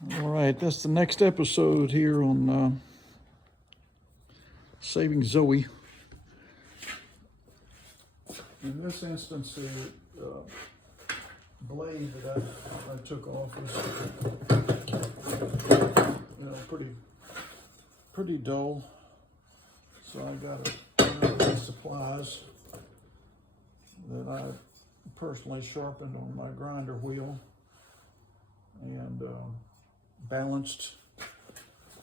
All right, that's the next episode here on saving Zoe. In this instance, the blade that I took off was, pretty dull. So I got a supplies that I personally sharpened on my grinder wheel and balanced.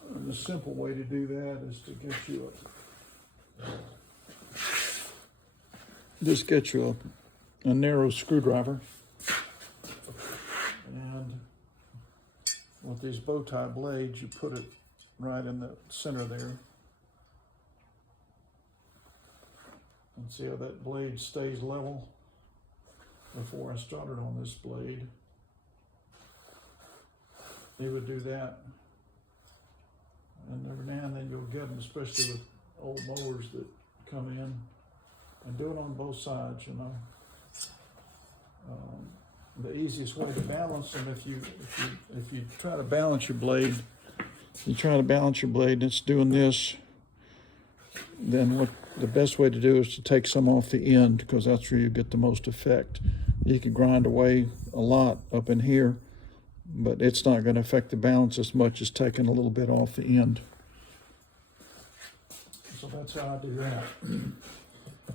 And the simple way to do that is to get you a narrow screwdriver, and with these bow tie blades you put it right in the center there, and see how that blade stays level. Before I started on this blade, they would do that, and every now and then you'll get them, especially with old mowers that come in, and do it on both sides, you know. The easiest way to balance them, if you try to balance your blade, and it's doing this, then what the best way to do is to take some off the end, because that's where you get the most effect. You can grind away a lot up in here, but it's not going to affect the balance as much as taking a little bit off the end. So that's how I do that.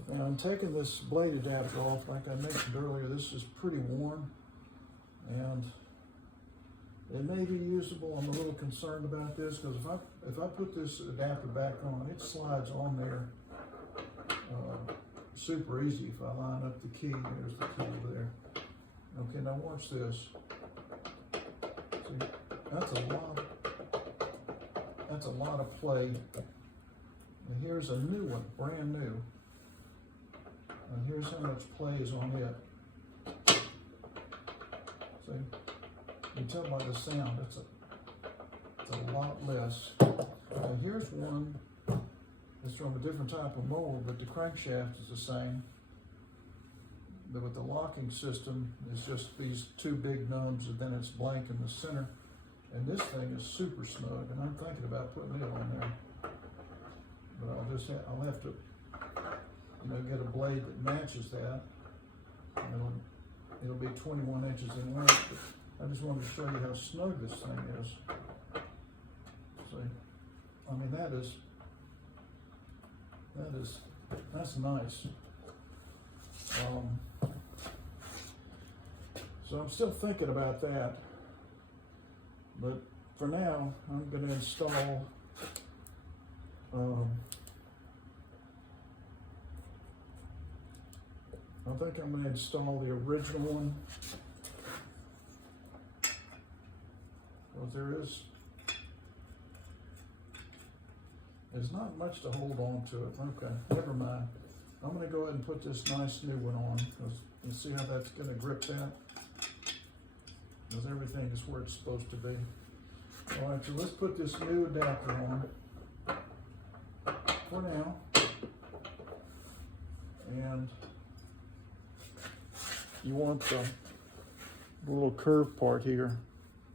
Now I'm taking this blade adapter off. Like I mentioned earlier, this is pretty worn, and it may be usable. I'm a little concerned about this because if I put this adapter back on, it slides on there super easy if I line up the key. There's the key over there. Okay, now watch this. See, that's a lot of play. And here's a new one, brand new. And here's how much play is on it. See, you can tell by the sound, it's a lot less. And here's one that's from a different type of mower, but the crankshaft is the same. But with the locking system, it's just these two big nubs, and then it's blank in the center. And this thing is super snug, and I'm thinking about putting it on there. But I'll have to, get a blade that matches that. It'll be 21 inches in length. But I just wanted to show you how snug this thing is. See, I mean that's nice. So I'm still thinking about that, but for now I'm going to install I think I'm going to install the original one, because there's not much to hold on to it. Okay, never mind. I'm going to go ahead and put this nice new one on, because you see how that's going to grip that, because everything is where it's supposed to be. All right, so let's put this new adapter on for now, and you want the little curved part here,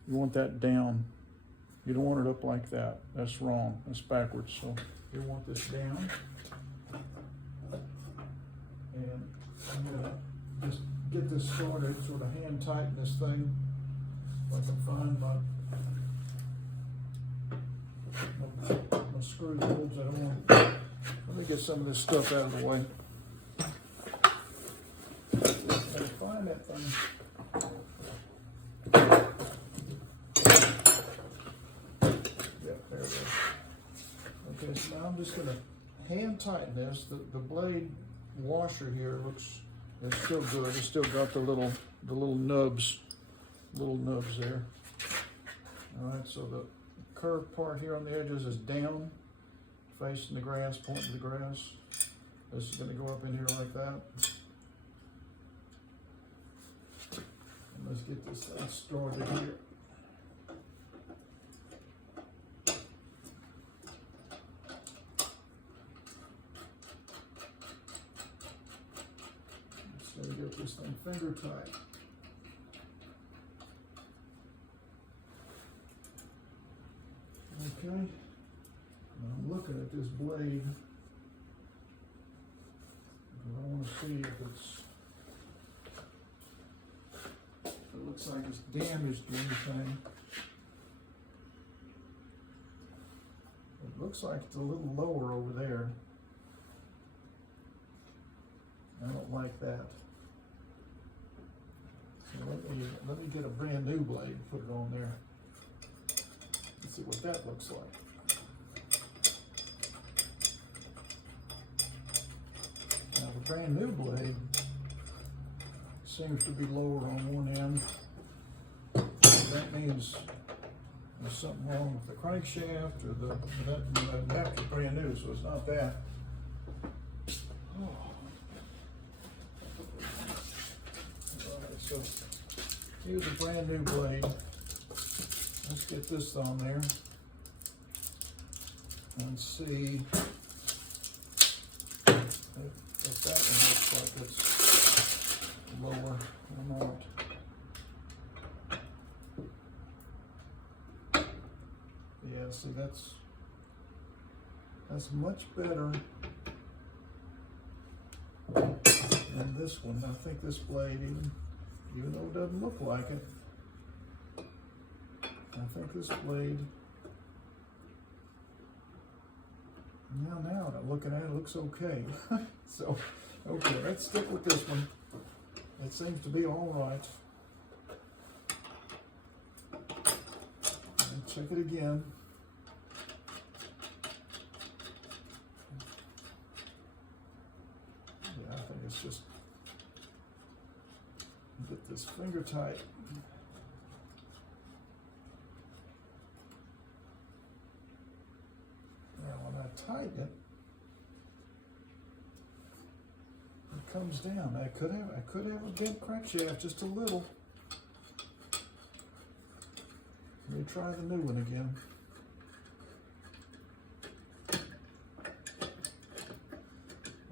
you want that down. You don't want it up like that. That's wrong. That's backwards. So you want this down. And I'm gonna just get this started, sort of hand tighten this thing if I can find my screw holes that I want. Let me get some of this stuff out of the way. Gotta find that thing. Okay, so now I'm just going to hand tighten this. The blade washer here it's still good. It's still got the little nubs there. All right, so the curved part here on the edges is down, facing the grass, pointing to the grass. This is going to go up in here like that. And let's get this thing started here. So we get this thing finger tight. Okay, and I'm looking at this blade. I want to see if it looks like it's damaged or anything. It looks like it's a little lower over there. I don't like that. So let me get a brand new blade and put it on there. Let's see what that looks like. Now the brand new blade seems to be lower on one end. That means there's something wrong with the crankshaft or the adapter's brand new, so it's not that. Alright, so here's a brand new blade. Let's get this on there and see if that one looks like it's lower or not. Yeah, see, that's much better than this one. I think this blade, even though it doesn't look like it, I think this blade, now looking at it, looks okay. So, okay, let's stick with this one. It seems to be all right. And check it again. Yeah, I think it's just, get this finger tight. Now when I tighten it, it comes down. I could have a bent crankshaft just a little. Let me try the new one again.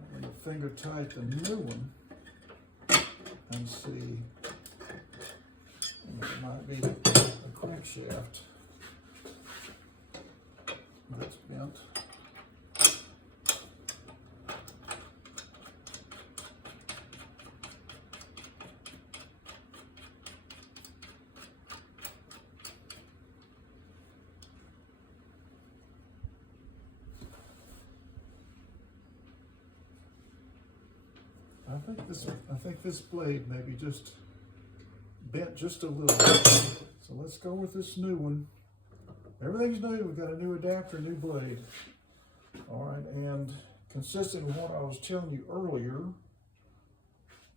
I'm going to finger tight the new one and see if it might be a crankshaft that's bent. I think this blade maybe just bent just a little. So let's go with this new one. Everything's new. We've got a new adapter, new blade. All right, and consistent with what I was telling you earlier,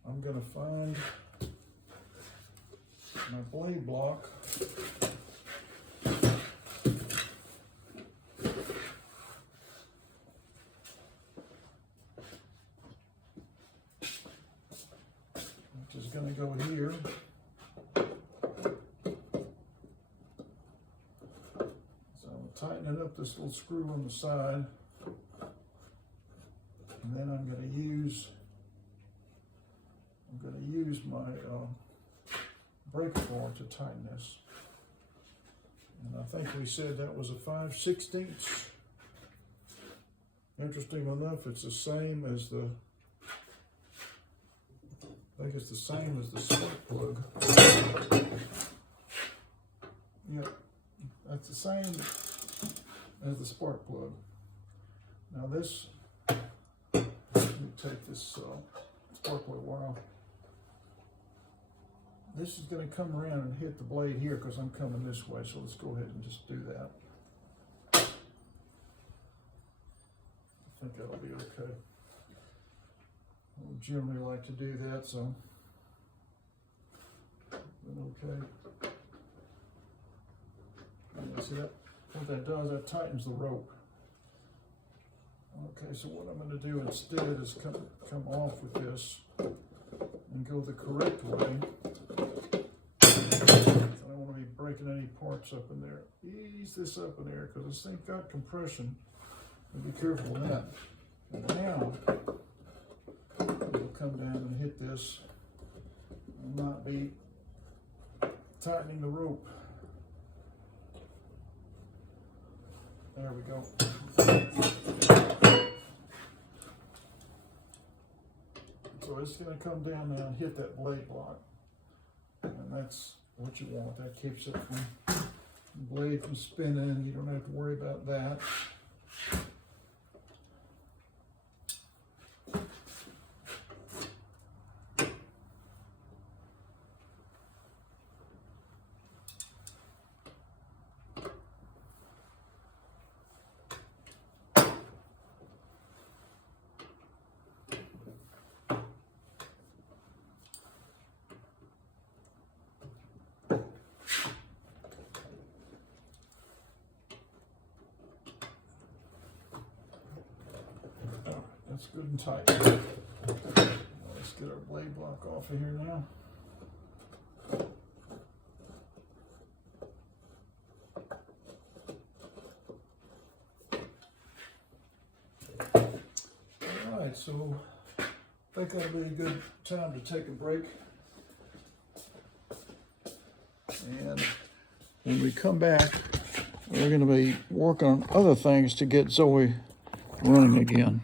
I'm going to find my blade block. Which is going to go here. Tightening up this little screw on the side, and then I'm going to use my breaker bar to tighten this. And I think we said that was a 5/16. Interesting enough, it's the same as the. I think it's the same as the spark plug. Yep, that's the same as the spark plug. Now this, let me take this spark plug wire. This is going to come around and hit the blade here because I'm coming this way, so let's go ahead and just do that. I think that'll be okay. I don't generally like to do that, so okay. And see that? What that does, that tightens the rope. Okay, so what I'm going to do instead is come off with this and go the correct way. I don't want to be breaking any parts up in there. Ease this up in there because this thing's got compression. And be careful with that. And now it'll come down and hit this and not be tightening the rope. There we go. So it's going to come down now and hit that blade block. And that's what you want. That keeps it from the blade from spinning. You don't have to worry about that. That's good and tight. Let's get our blade block off of here now. All right, so I think that'll be a good time to take a break. And when we come back, we're going to be working on other things to get Zoe running again.